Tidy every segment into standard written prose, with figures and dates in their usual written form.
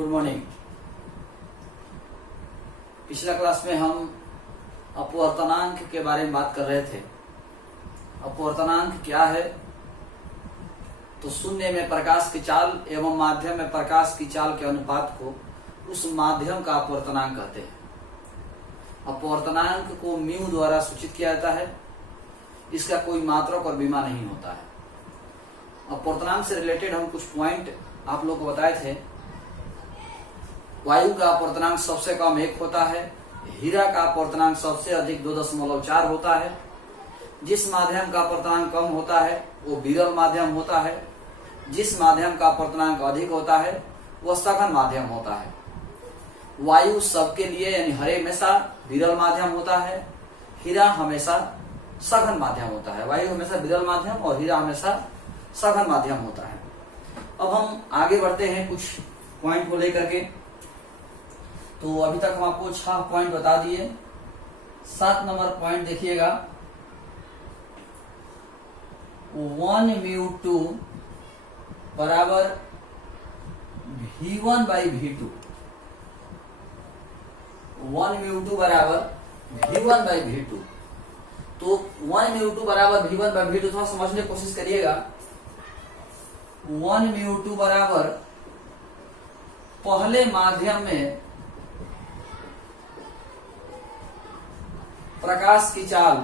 Good morning. पिछला class में हम अपवर्तनांक के बारे में बात कर रहे थे। अपवर्तनांक क्या है? तो शून्य में प्रकाश की चाल एवं माध्यम में प्रकाश की चाल के अनुपात को उस माध्यम का अपवर्तनांक कहते हैं। अपवर्तनांक को म्यू द्वारा सूचित किया जाता है। इसका कोई मात्रक और बीमा नहीं होता है। अपवर्तनांक से रिलेटेड हम कुछ पॉइंट आप लोग को बताए थे। वायु का अपवर्तनांक सबसे कम 1 होता है। हीरा का अपवर्तनांक सबसे अधिक 2.4 होता है। जिस माध्यम का अपवर्तनांक कम होता है वो विरल माध्यम होता है। जिस माध्यम का अपवर्तनांक अधिक होता है वह सघन माध्यम होता है। वायु सबके लिए यानी हरे हमेशा विरल माध्यम होता है। हीरा हमेशा सघन माध्यम होता है। वायु हमेशा विरल माध्यम और हीरा हमेशा सघन माध्यम होता है। अब हम आगे बढ़ते हैं कुछ पॉइंट को लेकर के। तो अभी तक हम आपको 6 पॉइंट बता दिए। 7 नंबर पॉइंट देखिएगा। 1μ2 बराबर V1/V2। 1μ2 बराबर V1/V2। तो 1μ2 बराबर V1/V2 थोड़ा समझने की कोशिश करिएगा। 1μ2 बराबर पहले माध्यम में प्रकाश की चाल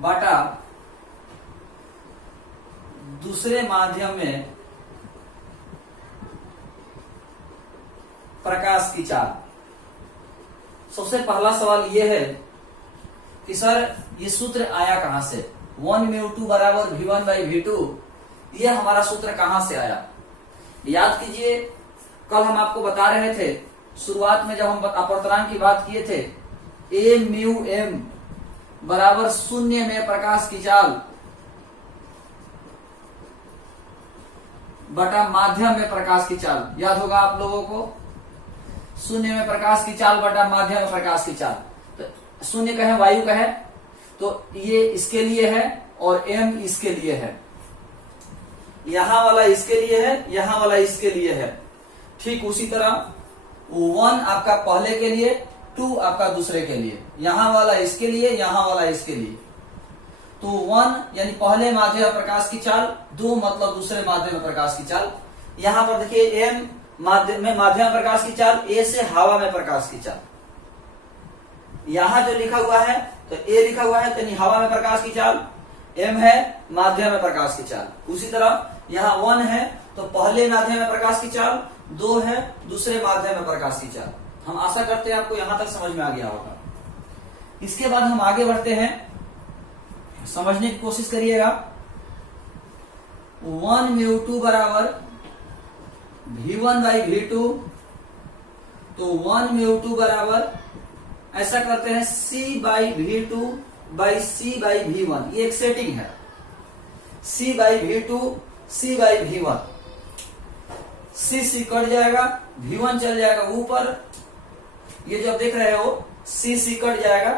बटा दूसरे माध्यम में प्रकाश की चाल। सबसे पहला सवाल यह है कि सर ये सूत्र आया कहां से? 1μ2 बराबर V1/V2 यह हमारा सूत्र कहां से आया? याद कीजिए, कल हम आपको बता रहे थे शुरुआत में जब हम अपवर्तनांक की बात किए थे, A μm बराबर शून्य में प्रकाश की चाल बटा माध्यम में प्रकाश की चाल। याद होगा आप लोगों को, शून्य में प्रकाश की चाल बटा माध्यम में प्रकाश की चाल। तो शून्य कहे वायु कहे तो ये इसके लिए है और m इसके लिए है। यहां वाला इसके लिए है, यहां वाला इसके लिए है। ठीक उसी तरह 1 आपका पहले के लिए, 2 आपका दूसरे के लिए। यहां वाला इसके लिए, यहां वाला इसके लिए। तो 1 यानी पहले माध्यम में प्रकाश की चाल, 2 मतलब दूसरे माध्यम में प्रकाश की चाल। यहां पर देखिए m माध्यम में प्रकाश की चाल, a से हवा में प्रकाश की चाल। यहां जो लिखा हुआ है तो a लिखा हुआ है, यानी हवा में प्रकाश की चाल। m है माध्यम में प्रकाश की चाल। उसी तरह यहाँ 1 है तो पहले माध्यम में प्रकाश की चाल, 2 है दूसरे माध्यम में प्रकाश की चाल। हम आशा करते हैं आपको यहां तक समझ में आ गया होगा। इसके बाद हम आगे बढ़ते हैं, समझने की कोशिश करिएगा। 1μ2 बराबर V1/V2। तो 1μ2 बराबर ऐसा करते हैं C/V2/C/V1। ये एक सेटिंग है। C/V2 C/V1। C कट जाएगा, V1 चल जाएगा ऊपर। ये जो आप देख रहे हो C कट जाएगा,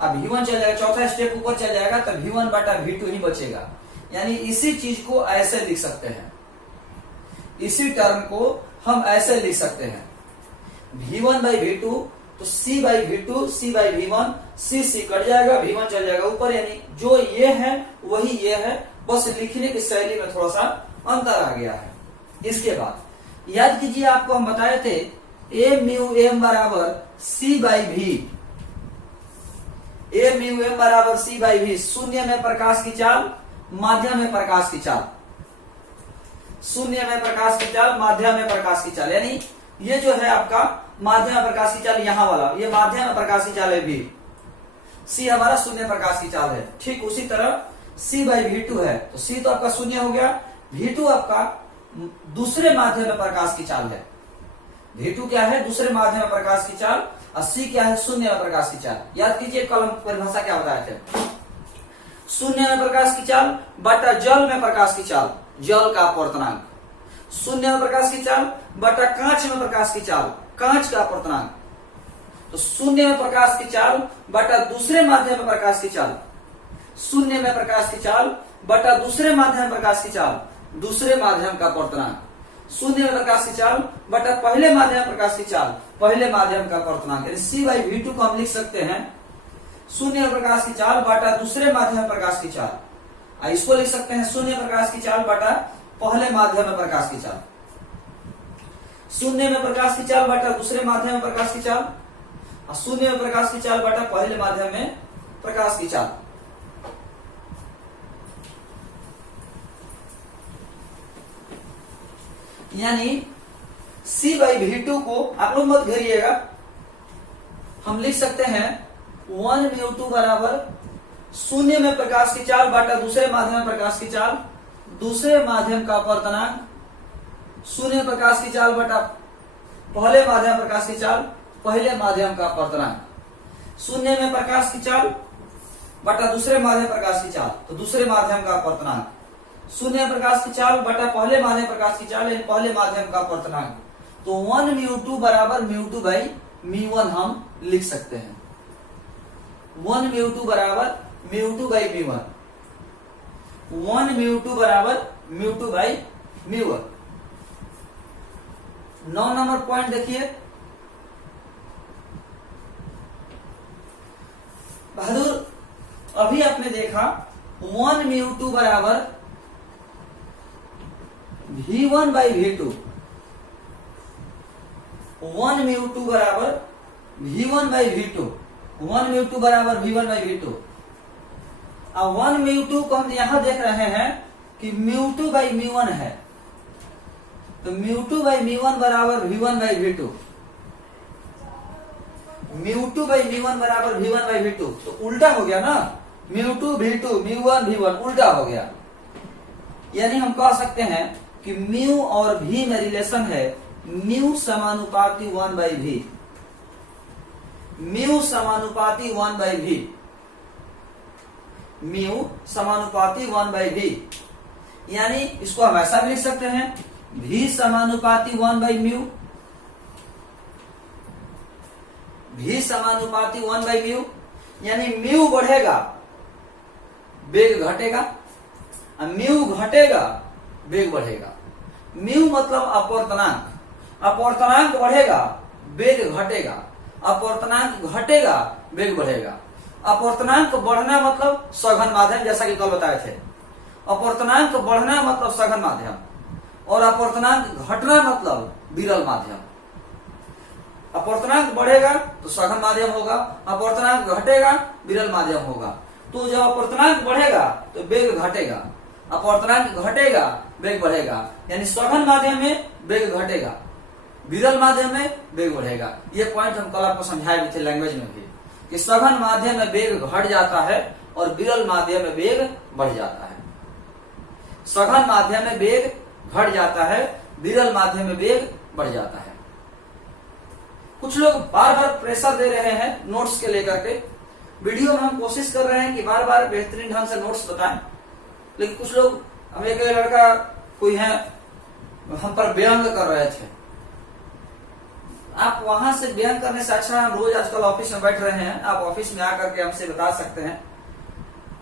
अब V1 चल जाएगा, चौथा स्टेप ऊपर चल जाएगा तो V1/V2 ही बचेगा। यानी इसी चीज को ऐसे लिख सकते हैं। इसी टर्म को हम ऐसे लिख सकते हैं, V1/V2 तो C/V2 C/V1। C कट जाएगा, V1 चल जाएगा ऊपर। यानी जो ये है वही ये है, बस लिखने की शैली में थोड़ा सा अंतर आ गया है। इसके बाद याद कीजिए, आपको हम बताए थे A μm बराबर C/V। A μm बराबर C/V। शून्य में प्रकाश की चाल, माध्यम में प्रकाश की चाल। शून्य में प्रकाश की चाल, माध्यम में प्रकाश की चाल। यानी ये जो है आपका माध्यम में प्रकाश की चाल, यहां वाला ये माध्यम में प्रकाश की चाल है V। C हमारा शून्य प्रकाश की चाल है। ठीक उसी तरह C/V2 है तो C तो आपका शून्य हो गया, V2 आपका दूसरे माध्यम में प्रकाश की चाल है। V2 क्या है? दूसरे माध्यम में प्रकाश की चाल। और C क्या है? शून्य में प्रकाश की चाल। याद कीजिए कल हम परिभाषा क्या बताए थे? शून्य में प्रकाश की चाल बटा जल में प्रकाश की चाल, जल का अपवर्तनांक। शून्य में प्रकाश की चाल बटा कांच में प्रकाश की चाल, कांच का अपवर्तनांक। तो शून्य में प्रकाश की चाल बटा दूसरे माध्यम में प्रकाश की चाल, शून्य में प्रकाश की चाल बटा दूसरे माध्यम में प्रकाश की चाल। दूसरे माध्यम का अपवर्तनांक, शून्य में प्रकाश की चाल बटा पहले माध्यम प्रकाश की चाल, पहले माध्यम का अपवर्तनांक, यानी C/V2 को हम लिख सकते हैं शून्य में प्रकाश की चाल बटा दूसरे माध्यम प्रकाश की चाल। इसको लिख सकते हैं शून्य प्रकाश की चाल बटा पहले माध्यम में प्रकाश की चाल, शून्य में प्रकाश की चाल बटा दूसरे माध्यम में प्रकाश की चाल, और शून्य में प्रकाश की चाल बटा पहले माध्यम में प्रकाश की चाल। यानी C/V2 को आप लोग मत घेरिएगा, हम लिख सकते हैं 1/2 बराबर शून्य में प्रकाश की चाल बटा दूसरे माध्यम में प्रकाश की चाल, दूसरे माध्यम का अपवर्तनांक, शून्य प्रकाश की चाल बटा पहले माध्यम प्रकाश की चाल, पहले माध्यम का अपवर्तनांक, शून्य में प्रकाश की चाल बटा दूसरे माध्यम प्रकाश की चाल, तो दूसरे माध्यम का अपवर्तनांक, शून्य प्रकाश की चाल बटा पहले माध्यम प्रकाश की चाल, यानी पहले माध्यम का अपवर्तनांक। तो 1/2 बराबर μ2/μ1 हम लिख सकते हैं। 1/2 बराबर μ2/μ1, 1/2 बराबर μ2/μ1। 9 नंबर पॉइंट देखिए, बहादुर अभी आपने देखा 1/2 बराबर V1/V2, 1/2 बराबर V1/V2, 1/2 बराबर V1/V2। अब 1/2 को हम यहां देख रहे हैं कि μ2/μ1 है, तो μ2/μ1 बराबर V1/V2, μ2/μ1 बराबर V1/V2, तो उल्टा हो गया ना, μ2/V2 μ1/V1 उल्टा हो गया। यानी हम कह सकते हैं कि म्यू और भी में रिलेशन है म्यू समानुपाती 1/v, म्यू समानुपाती 1/v, म्यू समानुपाती 1/v। यानी इसको हम ऐसा भी लिख सकते हैं v समानुपाती 1/μ, v समानुपाती 1/μ। यानी म्यू बढ़ेगा वेग घटेगा, म्यू घटेगा वेग बढ़ेगा। म्यू मतलब अपवर्तनांक, अपवर्तनांक बढ़ेगा वेग घटेगा, अपवर्तनांक घटेगा वेग बढ़ेगा। अपवर्तनांक बढ़ना मतलब सघन माध्यम, जैसा कि कल बताए थे, अपवर्तनांक बढ़ना मतलब सघन माध्यम, और अपवर्तनांक घटना मतलब विरल माध्यम। अपवर्तनांक बढ़ेगा तो सघन माध्यम होगा, अपवर्तनांक घटेगा विरल माध्यम होगा। तो जब अपवर्तनांक बढ़ेगा तो वेग घटेगा, अपवर्तनांक घटेगा वेग बढ़ेगा। यानी सघन माध्यम में वेग घटेगा, विरल माध्यम में वेग बढ़ेगा। ये पॉइंट हम कल आपको समझाए भी थे लैंग्वेज में भी, कि सघन माध्यम में वेग घट जाता है और विरल माध्यम में वेग बढ़ जाता है। सघन माध्यम में वेग घट जाता है, विरल माध्यम में वेग बढ़ जाता है। कुछ लोग बार बार प्रेशर दे रहे हैं नोट्स के लेकर के, वीडियो में हम कोशिश कर रहे हैं कि बार बार बेहतरीन ढंग से नोट्स बताएं, लेकिन कुछ लोग, हम एक लड़का कोई है हम पर व्यंग कर रहे थे। आप वहां से व्यंग करने से अच्छा हम रोज आजकल ऑफिस में बैठ रहे हैं, आप ऑफिस में आकर के हमसे बता सकते हैं।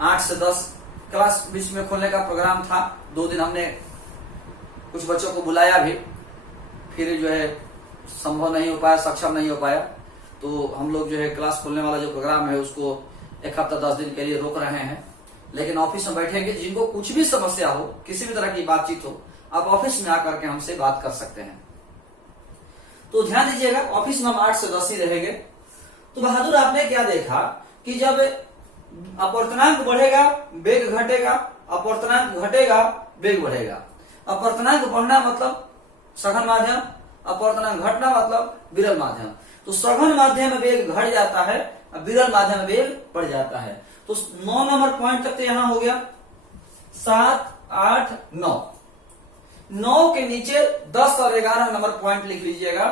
8 से 10 क्लास बीच में खोलने का प्रोग्राम था, 2 दिन हमने कुछ बच्चों को बुलाया भी, फिर जो है संभव नहीं हो पाया, सक्षम नहीं हो पाया, तो हम लोग जो है क्लास खोलने वाला जो प्रोग्राम है उसको 1 हफ्ता 10 दिन के लिए रोक रहे हैं। लेकिन ऑफिस में बैठेंगे, जिनको कुछ भी समस्या हो, किसी भी तरह की बातचीत हो, आप ऑफिस में आकर के हमसे बात कर सकते हैं। तो ध्यान दीजिएगा, ऑफिस में हम 8 से 10 ही रहेंगे। तो बहादुर आपने क्या देखा कि जब अपवर्तनांक बढ़ेगा वेग घटेगा, अपवर्तनांक घटेगा वेग बढ़ेगा। अपवर्तनांक बढ़ना मतलब सघन माध्यम, अपवर्तनांक घटना मतलब विरल माध्यम। तो सघन माध्यम में वेग घट जाता है, विरल माध्यम में वेग बढ़ जाता है। तो 9 नंबर पॉइंट तक तो यहां हो गया। 7, 8, 9, 9 के नीचे 10 और 11 नंबर पॉइंट लिख लीजिएगा।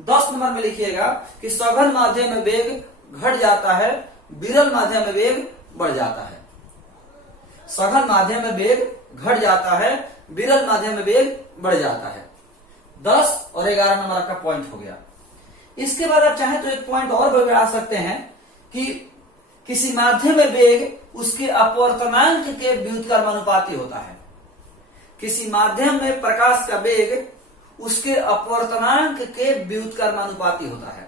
10 नंबर में लिखिएगा कि सघन माध्यम में वेग घट जाता है, विरल माध्यम में वेग बढ़ जाता है। सघन माध्यम में वेग घट जाता है, विरल माध्यम में वेग बढ़ जाता है। 10 और 11 नंबर का पॉइंट हो गया। इसके बाद आप चाहें तो एक पॉइंट और बढ़ा सकते हैं कि किसी माध्यम में वेग उसके अपवर्तनांक के व्युत्क्रमानुपाती होता है। किसी माध्यम में प्रकाश का वेग उसके अपवर्तनांक के व्युत्क्रमानुपाती होता है।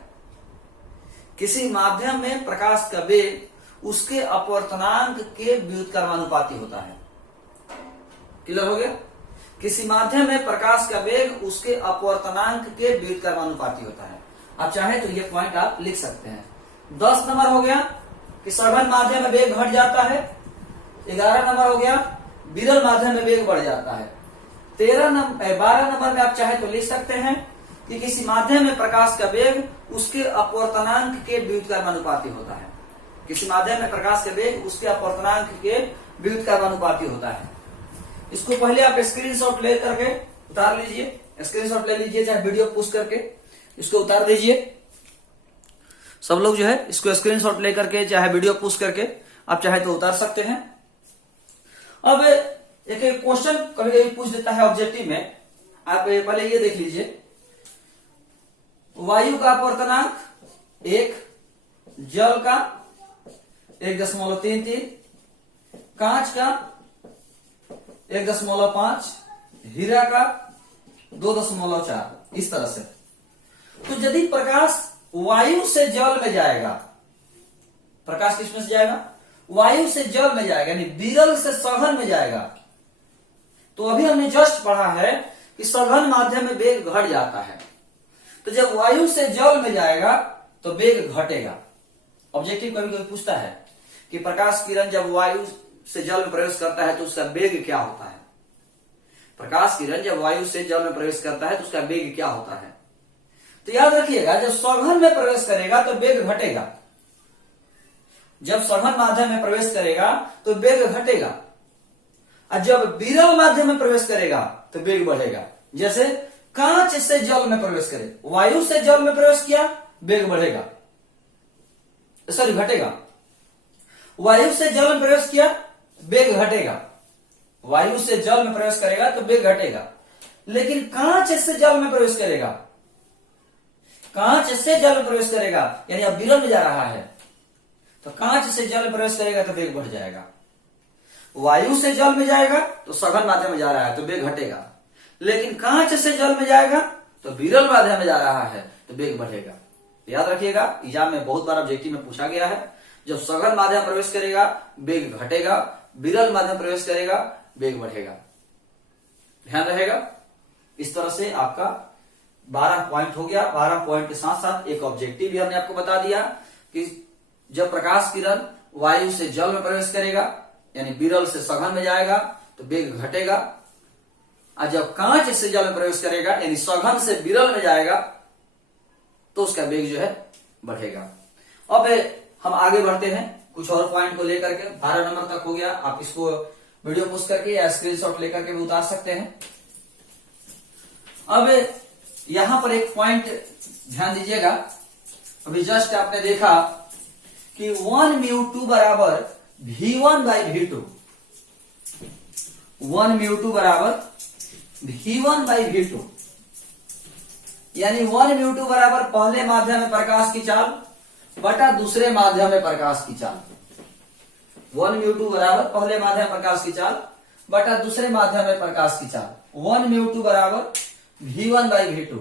किसी माध्यम में प्रकाश का वेग उसके अपवर्तनांक के व्युत्क्रमानुपाती होता है। क्लियर हो गया? किसी माध्यम में प्रकाश का वेग उसके अपवर्तनांक के व्युत्क्रमानुपाती होता है। आप चाहे तो ये पॉइंट आप लिख सकते हैं। 10 नंबर हो गया कि सघन माध्यम में वेग घट जाता है। 11 नंबर हो गया विरल माध्यम में वेग बढ़ जाता है। 12 नंबर में आप चाहे तो लिख सकते हैं कि किसी माध्यम में प्रकाश का वेग उसके अपवर्तनांक के व्युत्क्रमानुपाती होता है। किसी माध्यम में प्रकाश का वेग उसके अपवर्तनांक के व्युत्क्रमानुपाती होता है। इसको पहले आप स्क्रीनशॉट ले करके उतार लीजिए, स्क्रीनशॉट ले लीजिए, चाहे वीडियो पुश करके इसको उतार दीजिए। सब लोग जो है इसको स्क्रीनशॉट लेकर के चाहे वीडियो पुश करके आप चाहे तो उतार सकते हैं। अब एक क्वेश्चन कभी कभी पूछ देता है ऑब्जेक्टिव में, आप पहले ये देख लीजिए। वायु का अपवर्तनांक 1, जल का 1.33, कांच का 1.5, हीरा का 2.4, इस तरह से। तो यदि प्रकाश वायु से जल में जाएगा, प्रकाश किसमें से जाएगा? वायु से जल में जाएगा, यानी विरल से सघन में जाएगा। तो अभी हमने जस्ट पढ़ा है कि सघन माध्यम में वेग घट जाता है। तो जब वायु से जल में जाएगा तो वेग घटेगा। ऑब्जेक्टिव कभी कभी पूछता है कि प्रकाश किरण जब वायु से जल में प्रवेश करता है तो उसका वेग क्या होता है? प्रकाश किरण जब वायु से जल में प्रवेश करता है तो उसका वेग क्या होता है? तो याद रखिएगा, जब सघन में प्रवेश करेगा तो वेग घटेगा। जब सघन माध्यम में प्रवेश करेगा तो वेग घटेगा, और जब विरल माध्यम में प्रवेश करेगा तो वेग बढ़ेगा। जैसे कांच से जल में प्रवेश करे, वायु से जल में प्रवेश किया, वेग बढ़ेगा, सॉरी घटेगा। वायु से जल में प्रवेश किया, वेग घटेगा। वायु से जल में प्रवेश करेगा तो वेग घटेगा। लेकिन कांच से जल में प्रवेश करेगा, कांच से जल में प्रवेश करेगा, यानी अब विरल में जा रहा है, तो कांच से जल में प्रवेश करेगा तो वेग बढ़ जाएगा। वायु से जल में जाएगा तो सघन माध्यम में जा रहा है तो वेग घटेगा। लेकिन कांच से जल में जाएगा तो विरल माध्यम में जा रहा है तो वेग बढ़ेगा। याद रखिएगा, एग्जाम में बहुत बार ऑब्जेक्टिव में पूछा गया है, जब सघन माध्यम प्रवेश करेगा वेग घटेगा, विरल माध्यम प्रवेश करेगा वेग बढ़ेगा। ध्यान रहेगा। इस तरह से आपका 12 पॉइंट हो गया। 12 पॉइंट के साथ साथ एक ऑब्जेक्टिव भी हमने आपको बता दिया कि जब प्रकाश किरण वायु से जल में प्रवेश करेगा, यानी विरल से सघन में जाएगा तो वेग घटेगा, और जब कांच से जल में प्रवेश करेगा, यानी सघन से विरल में जाएगा, तो उसका वेग जो है बढ़ेगा। अब हम आगे बढ़ते हैं कुछ और पॉइंट को लेकर के। 12 नंबर तक हो गया। आप इसको वीडियो पोस्ट करके या स्क्रीनशॉट लेकर के भी उतार सकते हैं। अब यहां पर एक पॉइंट ध्यान दीजिएगा। अभी जस्ट आपने देखा कि 1μ2 बराबर V1/V2, 1μ2 बराबर V1/V2, यानी 1μ2 बराबर पहले माध्यम में प्रकाश की चाल बटा दूसरे माध्यम में प्रकाश की चाल। 1μ2 बराबर पहले माध्यम में प्रकाश की चाल बटा दूसरे माध्यम में प्रकाश की चाल। 1μ2 बराबर V1/V2।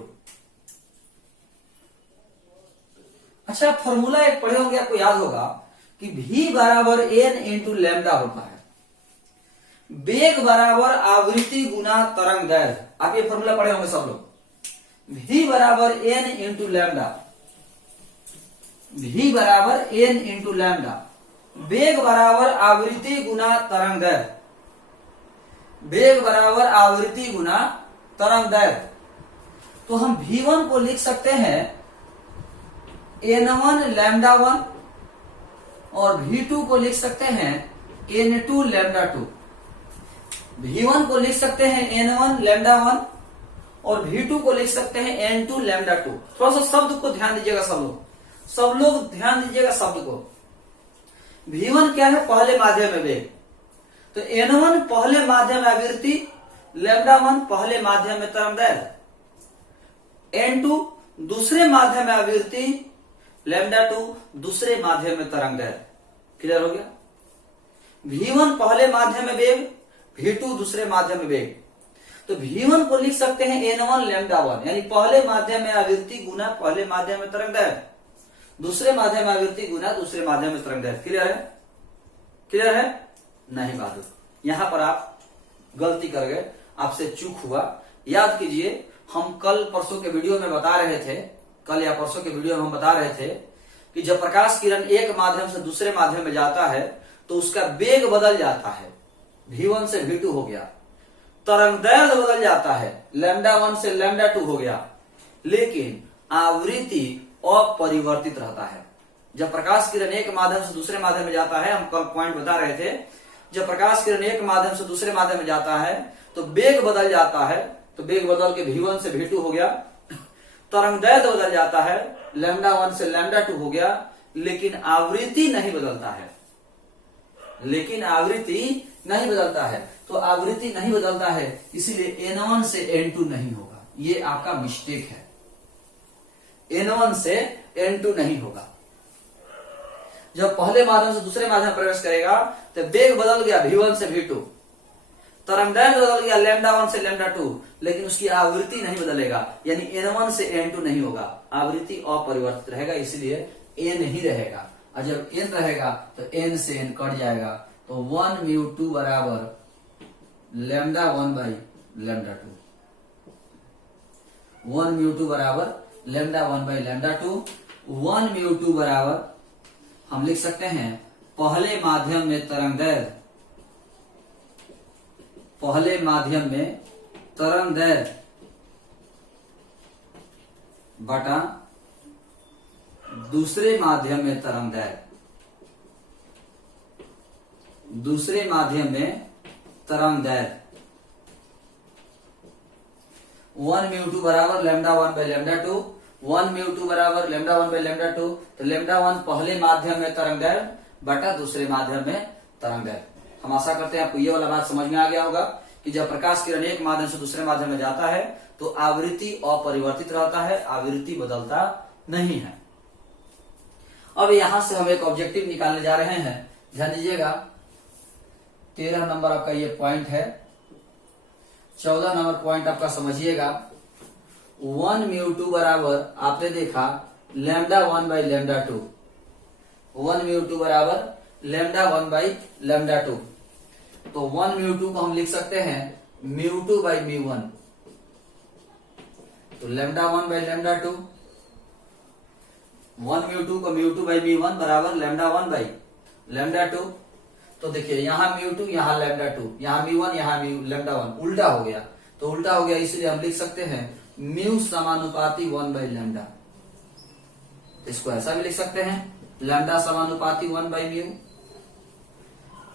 अच्छा, फॉर्मूला एक पढ़े होंगे, आपको याद होगा कि V बराबर n इंटू लैम्डा होता है। वेग बराबर आवृत्ति गुना तरंग दैर्घ्य। आप ये फॉर्मूला पढ़े होंगे सब लोग। V बराबर n इंटू लैम्डा, V बराबर n इंटू लैम्डा। वेग बराबर आवृत्ति गुना तरंग दैर्घ्य, वेग बराबर आवृत्ति गुना तरंग दैर्घ्य। तो हम V1 को लिख सकते हैं n1 लैम्डा 1, और V2 को लिख सकते हैं n2 लैम्डा 2। V1 को लिख सकते हैं n1 लैम्डा 1, और V2 को लिख सकते हैं n2 लैम्डा 2। थोड़ा सा शब्द को ध्यान दीजिएगा, सब लोग ध्यान दीजिएगा शब्द को। V1 क्या है? पहले माध्यम में वेग, तो n1 पहले माध्यम में आवृत्ति, लैम्डा 1 पहले माध्यम में तरंग दैर्घ्य, n2 दूसरे माध्यम में आवृत्ति, लैम्डा 2 दूसरे माध्यम में तरंग दैर्घ्य। क्लियर हो गया? V1 पहले माध्यम में वेग, V2 दूसरे माध्यम में वेग। तो V1 को लिख सकते हैं N1 लैम्डा 1, यानी पहले माध्यम में आवृत्ति गुना पहले माध्यम में तरंगदैर्घ्य, दूसरे माध्यम में आवृत्ति गुना दूसरे माध्यम में तरंगदैर्घ्य। क्लियर है? क्लियर है? नहीं बहादुर, यहां पर आप गलती कर गए, आपसे चूक हुआ। याद कीजिए, हम कल परसों के वीडियो में बता रहे थे, कल या परसों के वीडियो में हम बता रहे थे कि जब प्रकाश किरण एक माध्यम से दूसरे माध्यम में जाता है तो उसका वेग बदल जाता है, V1 से V2 हो गया, तरंगदैर्घ्य बदल जाता है, लैम्डा 1 से लैम्डा 2 हो गया, लेकिन आवृत्ति अपरिवर्तित रहता है। जब प्रकाश किरण एक माध्यम से दूसरे माध्यम में जाता है, हम कल पॉइंट बता रहे थे, जब प्रकाश किरण एक माध्यम से दूसरे माध्यम में जाता है तो वेग बदल जाता है, तो वेग बदल के V1 से V2 हो गया, तरंगदैर्घ्य बदल जाता है, लैम्डा 1 से लैम्डा 2 हो गया, लेकिन आवृत्ति नहीं बदलता है, लेकिन आवृत्ति नहीं बदलता है। तो आवृत्ति नहीं बदलता है, इसीलिए N1 से N2 नहीं होगा, ये आपका मिस्टेक है। N1 से N2 नहीं होगा। जब पहले माध्यम से दूसरे माध्यम में प्रवेश करेगा तो वेग बदल गया V1 से V2, तरंगदैर्घ्य बदल गया लैम्डा 1 से लैम्डा 2, लेकिन उसकी आवृत्ति नहीं बदलेगा, यानी N1 से N2 नहीं होगा, आवृत्ति अपरिवर्तित रहेगा, इसलिए N ही रहेगा। और जब N रहेगा तो N से N कट जाएगा, तो 1 μ2 बराबर लैम्डा 1 बाई लैम्डा 2, 1 μ2 बराबर लैम्डा 1 बाई लैम्डा 2, 1 μ2 बराबर हम लिख सकते हैं पहले माध्यम में तरंगदैर्घ्य, पहले माध्यम में तरंगदैर्घ्य बटा दूसरे माध्यम में तरंगदैर्घ्य, दूसरे माध्यम में तरंगदैर्घ्य, 1 μ2 बराबर लैम्डा 1 बाई लैम्डा 2, 1 μ2 बराबर लैम्डा 1 बाई लैम्डा 2, तो लैम्डा 1 पहले माध्यम में तरंगदैर्घ्य बटा दूसरे माध्यम में तरंगदैर्घ्य। हम आशा करते हैं आपको ये वाला बात समझ में आ गया होगा कि जब प्रकाश किरण एक माध्यम से दूसरे माध्यम में जाता है तो आवृत्ति अपरिवर्तित रहता है, आवृत्ति बदलता नहीं है। अब यहां से हम एक ऑब्जेक्टिव निकालने जा रहे हैं, ध्यान दीजिएगा। 13 नंबर आपका ये पॉइंट है, 14 नंबर पॉइंट आपका समझिएगा। 1 μ2 बराबर आपने देखा लैम्डा 1 बाई लैम्डा 2, 1 μ2 बराबर लैम्डा 1 बाई लैम्डा 2, तो 1 μ2 को हम लिख सकते हैं μ2 बाई μ1, तो लैम्डा 1 बाई लैम्डा 2, 1 μ2 को μ2 बाई μ1 बराबर लैम्डा 1 बाई लैम्डा 2। तो देखिए यहाँ μ2 यहाँ लैम्डा 2, यहाँ μ1 यहाँ लैम्डा 1, उल्टा हो गया, तो उल्टा हो गया, इसलिए हम लिख सकते हैं म्यू समानुपाती 1 बाई लैम्डा। इसको ऐसा भी लिख सकते हैं लैम्डा समानुपाती 1 बाई म्यू,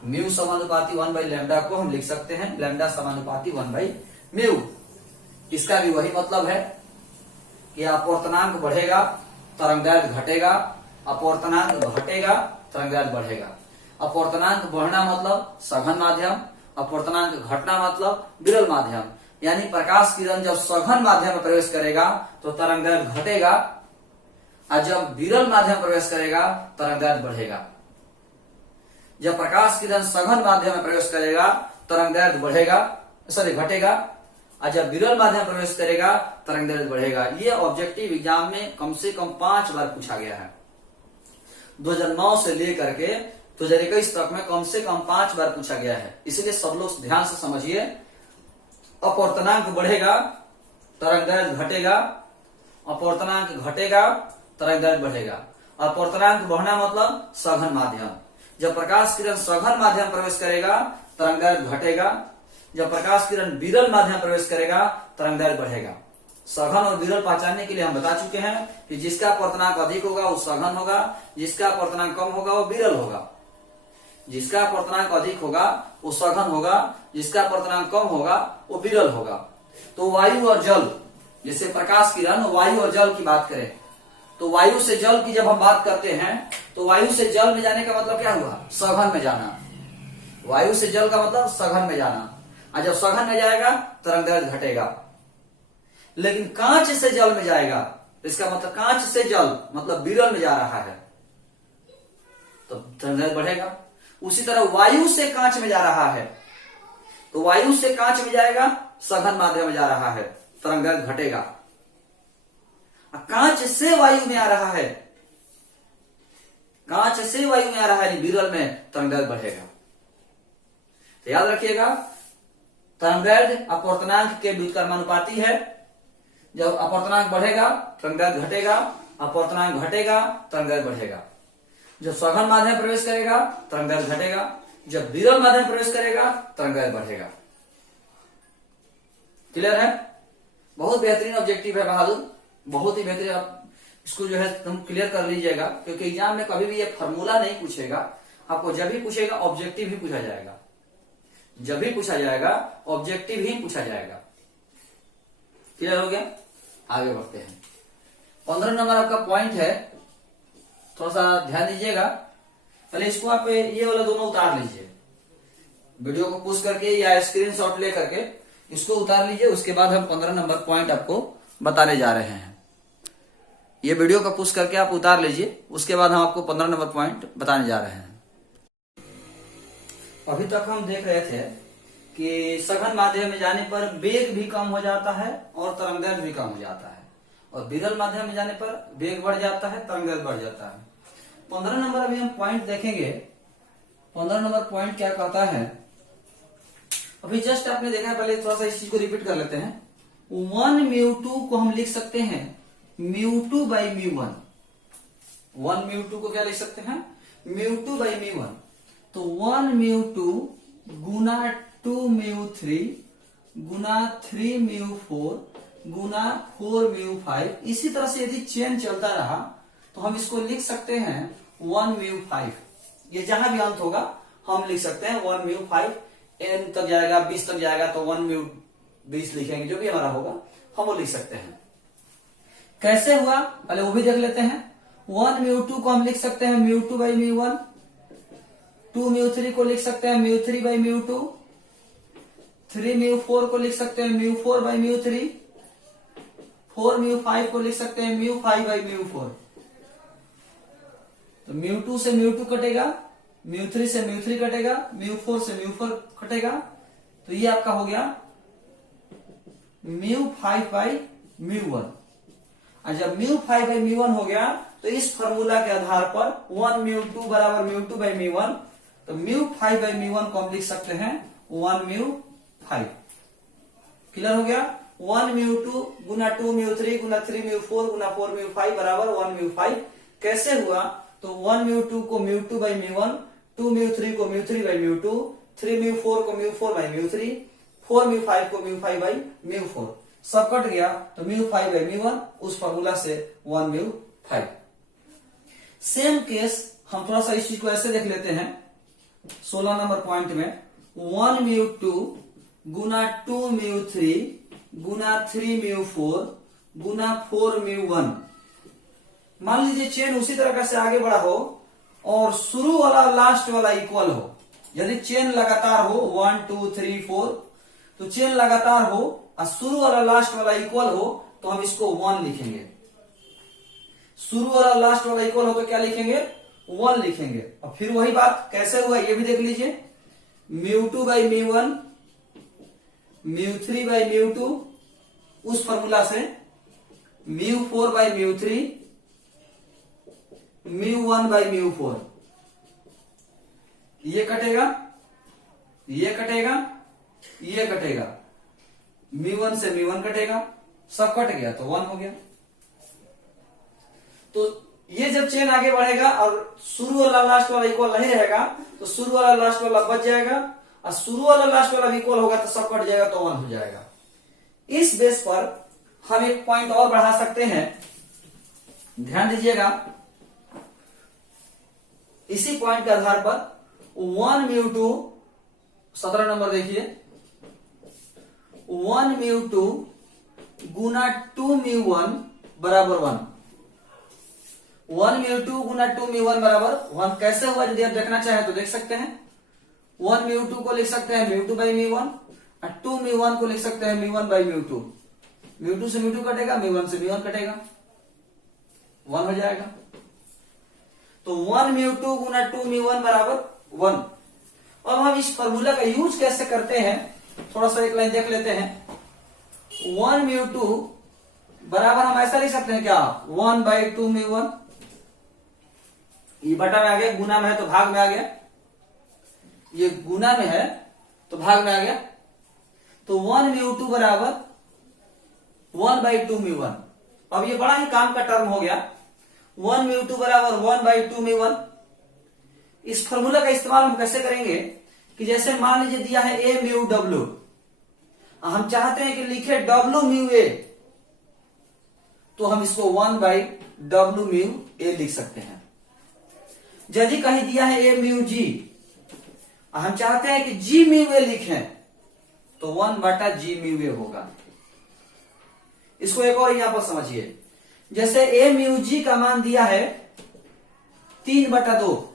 म्यू समानुपाती 1 बाई लैम्डा को हम लिख सकते हैं लैम्डा समानुपाती 1 बाई म्यू। इसका भी वही मतलब है कि अपवर्तनांक बढ़ेगा तरंगदैर्घ्य घटेगा, अपवर्तनांक घटेगा तरंगदैर्घ्य बढ़ेगा। अपवर्तनांक बढ़ना मतलब सघन माध्यम, अपवर्तनांक घटना मतलब विरल माध्यम, यानी प्रकाश किरण जब सघन माध्यम में प्रवेश करेगा तो तरंगदैर्घ्य घटेगा, और जब विरल माध्यम प्रवेश करेगा तरंगदैर्घ्य बढ़ेगा। जब प्रकाश किरण सघन माध्यम में प्रवेश करेगा तरंगदैर्घ्य बढ़ेगा, सॉरी घटेगा, और जब विरल माध्यम प्रवेश करेगा तरंगदैर्घ्य बढ़ेगा। ये ऑब्जेक्टिव एग्जाम में कम से कम 5 बार पूछा गया है, 2009 से लेकर के 2021 तक में कम से कम 5 बार पूछा गया है। इसलिए सब लोग ध्यान से समझिए, अपवर्तनांक बढ़ेगा तरंगदैर्घ्य घटेगा, अपवर्तनांक घटेगा तरंगदैर्घ्य बढ़ेगा। अपवर्तनांक बढ़ना मतलब सघन माध्यम, जब प्रकाश किरण सघन माध्यम प्रवेश करेगा तरंगदैर्घ्य घटेगा, जब प्रकाश किरण विरल माध्यम प्रवेश करेगा तरंगदैर्घ्य बढ़ेगा। सघन और विरल पहचानने के लिए हम बता चुके हैं कि जिसका अपवर्तनांक अधिक होगा वो सघन होगा, जिसका अपवर्तनांक कम होगा वो विरल होगा। जिसका अपवर्तनांक अधिक होगा वो सघन होगा, जिसका अपवर्तनांक कम होगा वो विरल होगा। तो वायु और जल, जैसे प्रकाश किरण वायु और जल की बात करें तो वायु से जल की जब हम बात करते हैं तो वायु से जल में जाने का मतलब क्या हुआ? सघन में जाना। वायु से जल का मतलब सघन में जाना, और जब सघन में जाएगा तरंगदैर्घ्य घटेगा। लेकिन कांच से जल में जाएगा, इसका मतलब कांच से जल मतलब विरल में जा रहा है तो तरंगदैर्घ्य बढ़ेगा। उसी तरह वायु से कांच में जा रहा है तो वायु से कांच में जाएगा सघन माध्यम में जा रहा है, तरंगदैर्घ्य घटेगा। कांच से वायु में आ रहा है, कांच से वायु में आ रहा है, विरल में तरंगदैर्घ्य बढ़ेगा। तो याद रखिएगा, तरंगदैर्घ्य अपवर्तनांक के व्युत्क्रमानुपाती है। जब अपवर्तनांक बढ़ेगा तरंगदैर्घ्य घटेगा, अपवर्तनांक घटेगा तरंगदैर्घ्य बढ़ेगा। जब सघन माध्यम प्रवेश करेगा तरंगदैर्घ्य घटेगा, जब विरल माध्यम प्रवेश करेगा तरंगदैर्घ्य बढ़ेगा। क्लियर है? बहुत बेहतरीन ऑब्जेक्टिव है बहादुर, बहुत ही बेहतरीन। आप इसको जो है तुम क्लियर कर लीजिएगा, क्योंकि एग्जाम में कभी भी ये फॉर्मूला नहीं पूछेगा आपको। जब भी पूछेगा ऑब्जेक्टिव ही पूछा जाएगा, जब भी पूछा जाएगा ऑब्जेक्टिव ही पूछा जाएगा। क्लियर हो गया? आगे बढ़ते हैं। 15 नंबर आपका पॉइंट है, थोड़ा सा ध्यान दीजिएगा। पहले इसको आप ये वाला दोनों उतार लीजिए, वीडियो को पुश करके या स्क्रीनशॉट ले करके इसको उतार लीजिए। उसके बाद हम 15 नंबर पॉइंट आपको बताने जा रहे हैं। ये वीडियो का पुश करके आप उतार लीजिए, उसके बाद हम आपको 15 नंबर पॉइंट बताने जा रहे हैं। अभी तक हम देख रहे थे कि सघन माध्यम में जाने पर वेग भी कम हो जाता है और तरंगदैर्घ्य भी कम हो जाता है, और विरल माध्यम में जाने पर वेग बढ़ जाता है, तरंगदैर्घ्य बढ़ जाता है। 15 नंबर अभी हम पॉइंट देखेंगे। 15 नंबर पॉइंट क्या कहता है, अभी जस्ट आपने देखा है, पहले थोड़ा सा इस चीज को रिपीट कर लेते हैं। 1 μ2 को हम लिख सकते हैं μ2 by μ1। 1 μ2 को क्या लिख सकते हैं, μ2 by μ1। तो 1 μ2 गुना 2 μ3 गुना 3 μ4 गुना 4 μ5। इसी तरह से यदि चेन चलता रहा तो हम इसको लिख सकते हैं 1 μ5। ये जहां भी अंत होगा हम लिख सकते हैं 1 μ5। n तक जाएगा, 20 तक जाएगा तो 1 μ20 लिखेंगे, जो भी हमारा होगा हम वो लिख सकते हैं। कैसे हुआ पहले वो भी देख लेते हैं। 1 μ2 को हम लिख सकते हैं μ2 by μ1। 2 μ3 को लिख सकते हैं μ3 by μ2। 3 μ4 को लिख सकते हैं μ4 by μ3। 4 μ5 को लिख सकते हैं μ5 by μ4। तो μ2 से μ2 कटेगा, μ3 से μ3 कटेगा, μ4 से μ4 कटेगा। तो ये आपका हो गया μ5 by μ1। और जब μ5 by μ1 हो गया तो इस फॉर्मूला के आधार पर 1 μ2 बराबर μ2 by μ1, तो μ5 by μ1 को हम लिख सकते हैं 1 μ5। क्लियर हो गया? 1 μ2 गुना 2 μ3 गुना 3 μ4 गुना 4 μ5 बराबर 1 μ5। कैसे हुआ? तो 1 μ2 को μ2 by μ1, 2 μ3 को μ3 by μ2, 3 μ4 को μ4 by μ3, 4 μ5 को μ5 by μ4। सब कट गया तो μ5 by μ1 उस फॉर्मूला से 1 μ5। सेम केस हम थोड़ा सा इस चीज को ऐसे देख लेते हैं। 16 नंबर पॉइंट में 1 μ2 गुना 2 μ3 गुना 3 μ4 गुना 4 μ1। मान लीजिए चेन उसी तरह से आगे बढ़ा हो और शुरू वाला लास्ट वाला इक्वल हो। यदि चेन लगातार हो 1 2 3 4, तो चेन लगातार हो और शुरू वाला लास्ट वाला इक्वल हो तो हम इसको 1 लिखेंगे। शुरू वाला लास्ट वाला इक्वल हो तो क्या लिखेंगे? 1 लिखेंगे। और फिर वही बात कैसे हुआ ये भी देख लीजिए। μ2 by μ1, μ3 by μ2 उस फॉर्मूला से, μ4 by μ3, μ1 by μ4। ये कटेगा, ये कटेगा, ये कटेगा, μ1 से μ1 कटेगा, सब कट गया तो 1 हो गया। तो ये जब चेन आगे बढ़ेगा और शुरू वाला लास्ट वाला इक्वल नहीं रहेगा तो शुरू वाला लास्ट वाला बच जाएगा, और शुरू वाला लास्ट वाला इक्वल होगा तो सब कट जाएगा तो 1 हो जाएगा। इस बेस पर हम एक पॉइंट और बढ़ा सकते हैं, ध्यान दीजिएगा। इसी पॉइंट के आधार पर 1 μ2, 17 नंबर देखिए, 1 μ2 गुना 2 μ1 बराबर 1। 1 μ2 गुना 2 μ1 बराबर 1 कैसे हुआ? यदि आप देखना चाहें तो देख सकते हैं। 1 μ2 को लिख सकते हैं μ2 by μ1 और 2 μ1 को लिख सकते हैं μ1 by μ2। μ2 से μ2 कटेगा, μ1 से μ1 कटेगा, 1 हो जाएगा। तो 1 μ2 गुना 2 μ1 बराबर 1। अब हम इस फॉर्मूला का यूज कैसे करते हैं थोड़ा सा एक लाइन देख लेते हैं। 1 म्यू टू बराबर हम ऐसा लिख सकते हैं क्या, 1/2 म्यू 1। ये बटा में आ गया, गुना में है तो भाग में आ गया, ये गुना में है तो भाग में आ गया। तो 1 म्यू टू बराबर 1/2 म्यू 1। अब ये बड़ा ही काम का टर्म हो गया। 1 म्यू टू बराबर 1/2 म्यू 1। इस फॉर्मूला का इस्तेमाल हम कैसे करेंगे कि जैसे मान लीजिए दिया है ए म्यू डब्ल्यू, हम चाहते हैं कि लिखे डब्ल्यू म्यू ए, तो हम इसको 1/w म्यू ए लिख सकते हैं। यदि कहीं दिया है ए म्यू जी, हम चाहते हैं कि जी म्यू ए लिखें, तो 1/g म्यू ए होगा। इसको एक और यहां पर समझिए, जैसे ए म्यू जी का मान दिया है 3/2,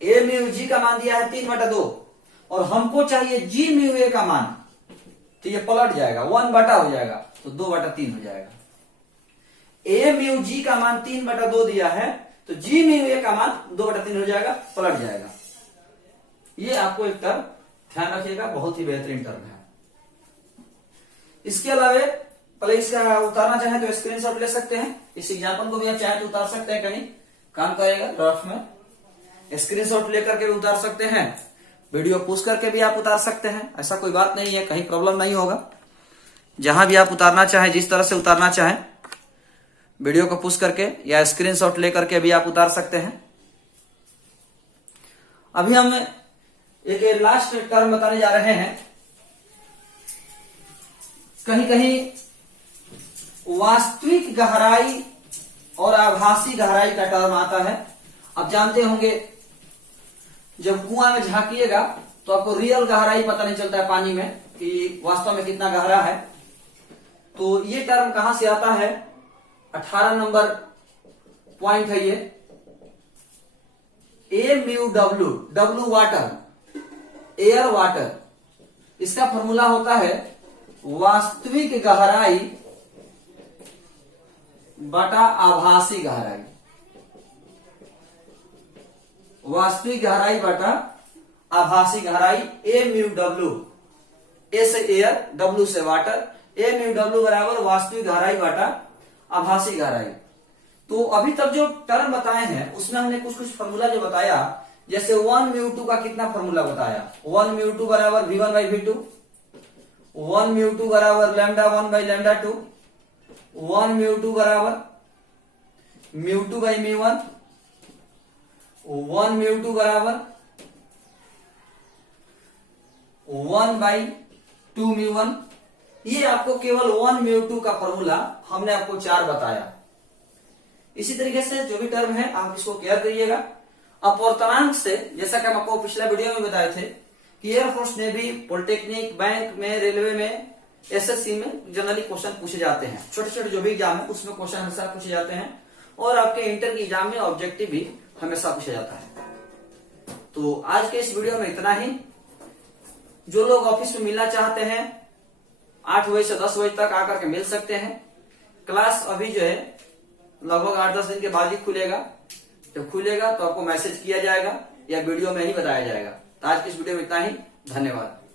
ए म्यू जी का मान दिया है 3/2 और हमको चाहिए जी म्यू ए का मान, तो ये पलट जाएगा, 1 हो जाएगा तो 2/3 हो जाएगा। ए म्यू जी का मान 3/2 दिया है तो जी म्यू ए का मान 2/3 हो जाएगा, पलट जाएगा। ये आपको एक टर्म ध्यान रखिएगा, बहुत ही बेहतरीन टर्म है। इसके अलावा पहले इसका उतारना चाहे तो स्क्रीनशॉट ले सकते हैं। इस एग्जाम्पल को भी आप चाहे तो उतार सकते हैं, कहीं काम करेगा रफ में। स्क्रीनशॉट लेकर के भी उतार सकते हैं, वीडियो पुश करके भी आप उतार सकते हैं, ऐसा कोई बात नहीं है, कहीं प्रॉब्लम नहीं होगा। जहां भी आप उतारना चाहें, जिस तरह से उतारना चाहें, वीडियो को पुश करके या स्क्रीनशॉट लेकर के भी आप उतार सकते हैं। अभी हम एक लास्ट टर्म बताने जा रहे हैं। कहीं कहीं वास्तविक गहराई और आभासी गहराई का टर्म आता है। आप जानते होंगे जब कुआं में झांकिएगा तो आपको रियल गहराई पता नहीं चलता है पानी में कि वास्तव में कितना गहरा है। तो ये टर्म कहां से आता है, 18 नंबर पॉइंट है ये। ए म्यू W, W water, air water, इसका फॉर्मूला होता है वास्तविक गहराई बटा आभासी गहराई। वास्तविक गहराई बटा आभासी गहराई, ए म्यू डब्ल्यू, ए से एयर, डब्ल्यू से वाटर, ए म्यू डब्ल्यू बराबर वास्तविक गहराई बटा आभासी गहराई। तो अभी तक जो टर्म बताए हैं उसमें हमने कुछ कुछ फॉर्मूला जो बताया, जैसे 1 म्यू टू का कितना फॉर्मूला बताया, 1 म्यू टू बराबर v1/v2, 1 म्यू टू बराबर λ1/λ2, 1 म्यू टू बराबर μ2/μ1, 1 म्यू टू बराबर 1/2 μ1। ये आपको केवल 1 म्यू टू का फॉर्मूला हमने आपको 4 बताया। इसी तरीके से जो भी टर्म है आप इसको केयर करिएगा। अपवर्तनांक से, जैसा कि हम आपको पिछला वीडियो में बताए थे कि एयरफोर्स, नेवी, पॉलिटेक्निक, बैंक में, रेलवे में, एसएससी में जनरली क्वेश्चन पूछे जाते हैं। छोटे छोटे जो भी एग्जाम है उसमें क्वेश्चन हमेशा पूछे जाते हैं और आपके इंटर के एग्जाम में ऑब्जेक्टिव भी हमेशा पूछा जाता है। तो आज के इस वीडियो में इतना ही। जो लोग ऑफिस में मिलना चाहते हैं 8 बजे से 10 बजे तक आकर के मिल सकते हैं। क्लास अभी जो है लगभग 8-10 दिन के बाद ही खुलेगा। जब खुलेगा तो आपको मैसेज किया जाएगा या वीडियो में ही बताया जाएगा। तो आज की इस वीडियो में इतना ही। धन्यवाद।